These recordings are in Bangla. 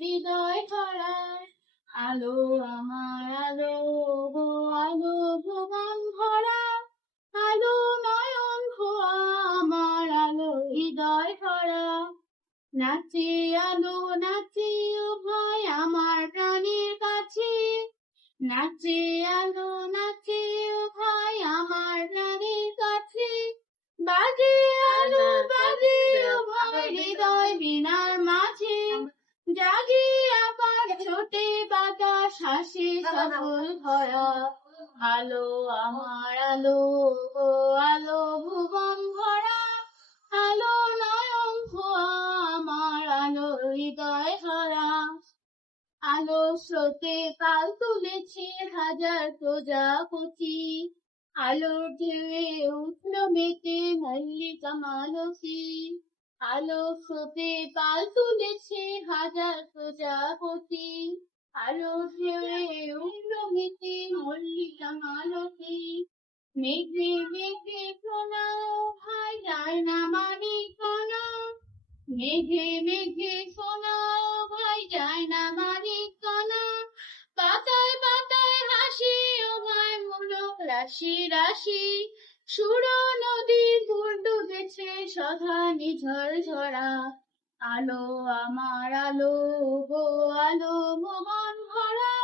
হৃদয় ভরা আলো আমার আলো গো আলো ভুবন ভরা আলো নয়ন ভোয়া আমার আলো হৃদয় ভরা নাচে আলো নাচে ও ভাই আমার প্রাণের কাছে নাচে আলো নাচে ও ভাই আমার প্রাণের কাছে বাজে আলো বাজে ও ভাই হৃদয় বীণার মাঝে জাগে আকাশ ছোটে বাতাস হাসি সকল ভরা আলো আমার আলো ও আলো ভুবন ভরা আলো নয়ন ভোয়া আমার আলো হৃদয় ভরা আলো স্রোতে পাল তুলেছে হাজার প্রজাপতি আলোর ঢেউয়ে উঠল মেতে মল্লিকা মালতী আলো স্রোতে পাল তুলেছে হাজার প্রজাপতি আলোর ঢেউয়ে উঠল মেতে মল্লিকা মালতী মেঘে মেঘে শোনাও ভাই যায় না মানি শোনা মেঘে মেঘে শোনাও ভাই যায় না মানি শোনা পাতায় পাতায় হাসি ও ভাই মুলক রাশি রাশি সুর নদীর ফুল ডুবেছে সধা নিঝর ঝরা আলো আমার আলো গো আলো ভুবন ভরা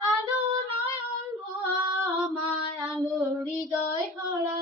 আলো নয়ন ভোয়া আমার আলো হৃদয় ভরা